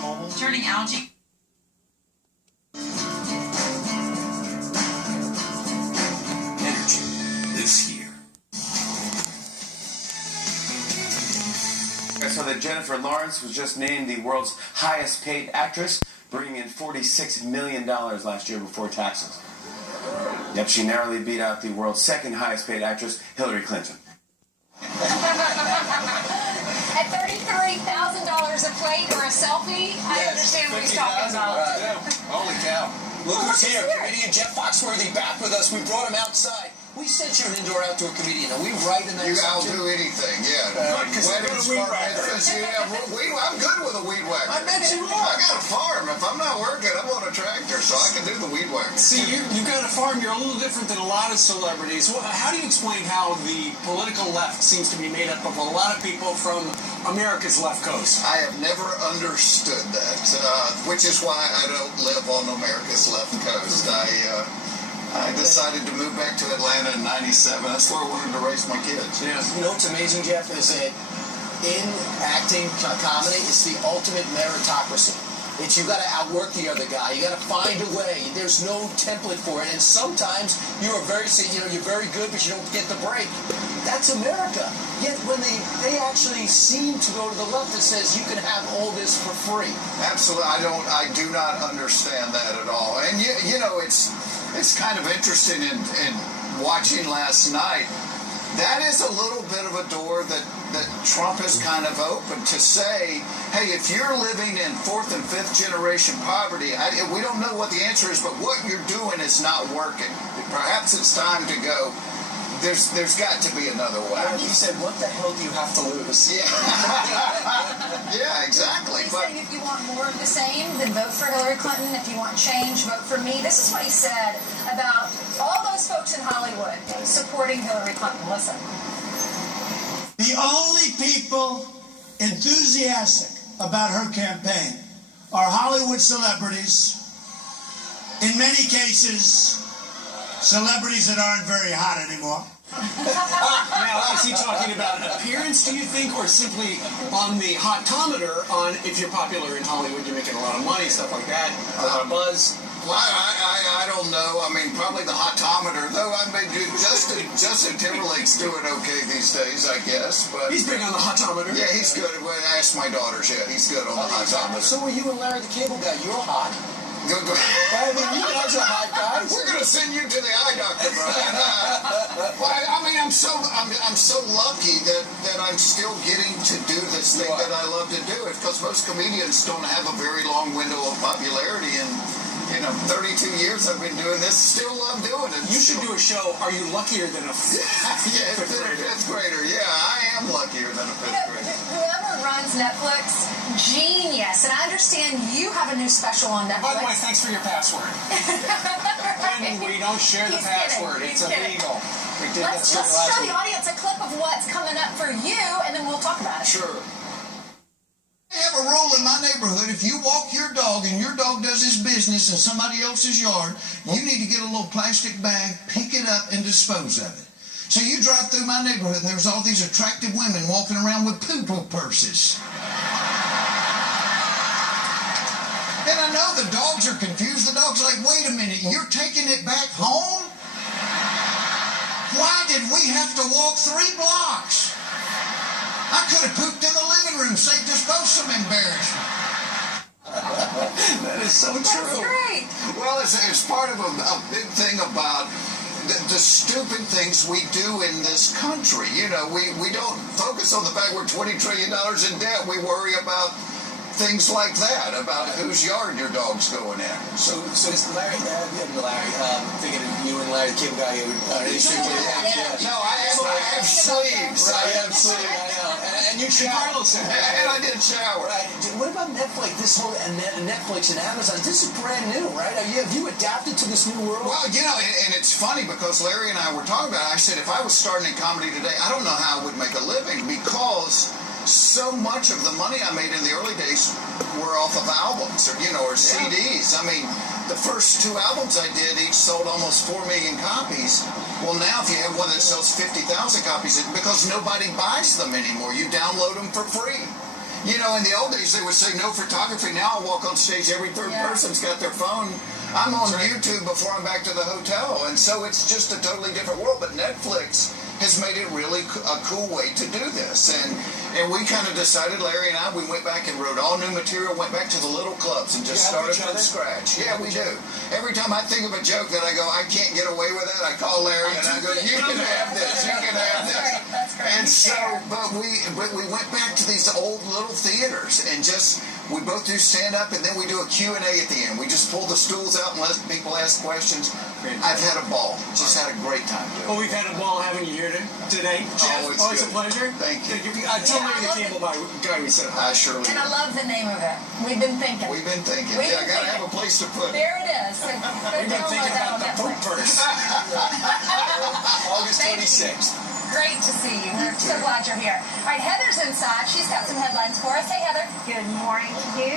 mobile. Turning algae. Energy this year. I saw that Jennifer Lawrence was just named the world's highest paid actress, bringing in $46 million last year before taxes. Yep, she narrowly beat out the world's second highest paid actress, Hillary Clinton. At $33,000 a plate or a selfie, I understand what he's talking about. Holy cow. Look who's here. Comedian Jeff Foxworthy back with us. We brought him outside. We sent you an indoor-outdoor comedian. Are we right in that? I'll do anything, yeah. Weddings, bar mitzvahs, yeah. I'm good with a weed whacker. I bet you are. I got a farm. If I'm not working, I'm on a tractor, so I can do the weed whacker. See, you got a farm. You're a little different than a lot of celebrities. How do you explain how the political left seems to be made up of a lot of people from America's left coast? I have never understood that, which is why I don't live on America's left coast. I decided to move back to Atlanta in '97. That's where I wanted to raise my kids. Yeah. You know what's amazing, Jeff, is that in acting comedy, it's the ultimate meritocracy. It's you got to outwork the other guy. You got to find a way. There's no template for it. And sometimes you're very good, but you don't get the break. That's America. Yet when they actually seem to go to the left, it says you can have all this for free. Absolutely, I do not understand that at all. And you know, it's kind of interesting in watching last night. That is a little bit of a door that Trump has kind of opened to say, hey, if you're living in fourth and fifth generation poverty, we don't know what the answer is, but what you're doing is not working. Perhaps it's time to go. There's got to be another way. He said, what the hell do you have to lose? Yeah. Yeah, exactly. He's saying if you want more of the same, then vote for Hillary Clinton. If you want change, vote for me. This is what he said about all those folks in Hollywood supporting Hillary Clinton. Listen. The only people enthusiastic about her campaign are Hollywood celebrities. In many cases, celebrities that aren't very hot anymore. Now, is he talking about appearance, do you think, or simply on the hotometer on if you're popular in Hollywood, you're making a lot of money, stuff like that, a lot of buzz? Well, I don't know. I mean, probably the hotometer, though. I mean, Justin Timberlake's doing okay these days, I guess. But he's big on the hotometer. Yeah, he's good. Well, I asked my daughters yet. He's good on the hotometer. So are you and Larry the Cable Guy. You're hot. I mean, you guys are hot guys. We're going to send you to the eye doctor, Brian. I mean, I'm so lucky that I'm still getting to do this thing that I love to do. Because most comedians don't have a very long window of popularity, and 32 years I've been doing this, still love doing it. You should do a show. Are you luckier than a fifth grader? Yeah, I am luckier than a fifth grader. Whoever runs Netflix, genius. And I understand you have a new special on Netflix. By the way, thanks for your password. And we don't share the password. It's illegal. Let's show the audience a clip of what's coming up for you, and then we'll talk about it. Sure. I have a rule in my neighborhood. If you walk your dog and your dog does his business in somebody else's yard, you need to get a little plastic bag, pick it up, and dispose of it. So you drive through my neighborhood, there's all these attractive women walking around with poo-poo purses. And I know the dogs are confused. The dog's like, wait a minute, you're taking it back home? Why did we have to walk 3 blocks? I could have pooped in the living room, saved us both some embarrassment. That is so true. That's great. Well, it's part of a big thing about the stupid things we do in this country. You know, we don't focus on the fact we're $20 trillion in debt. We worry about things like that, about whose yard your dog's going in. So is Larry, thinking of you and Larry the Cable Guy, No, I have sleeves. I have sleeves. I know. And you shower. And I did shower. Right. What about Netflix? This whole Netflix and Amazon, this is brand new, right? Have you adapted to this new world? Well, and it's funny because Larry and I were talking about it. I said, if I was starting in comedy today, I don't know how I would make a living because so much of the money I made in the early days were off of albums or CDs. I mean, the first 2 albums I did each sold almost 4 million copies. Well, now if you have one that sells 50,000 copies, because nobody buys them anymore, you download them for free. You know, in the old days, they would say no photography. Now I walk on stage, every third person's got their phone. I'm on YouTube before I'm back to the hotel. And so it's just a totally different world. But Netflix has made it really a cool way to do this. And we kind of decided, Larry and I, we went back and wrote all new material, went back to the little clubs and just started from scratch. Yeah, we do. Every time I think of a joke that I go, I can't get away with that, I call Larry and I go, you can have this, you can have this. That's great. And so, but we went back to these old little theaters and just, we both do stand-up and then we do a Q&A at the end. We just pull the stools out and let people ask questions. I've had a ball. Just had a great time doing it. Well, we've had a ball having you here today, Jeff. Always Always good. a pleasure. Thank you. Tell Larry the Cable Guy we said hi. I surely And I will. love the name of it. We've been thinking. We've been thinking. We've Yeah, I been got to thinking. have a place to put it. There it is. So We've been thinking about the poop first. August Thank you. 26th. Great to see you. We're so glad you're here. All right, Heather's inside. She's got some headlines for us. Hey, Heather. Good morning to you.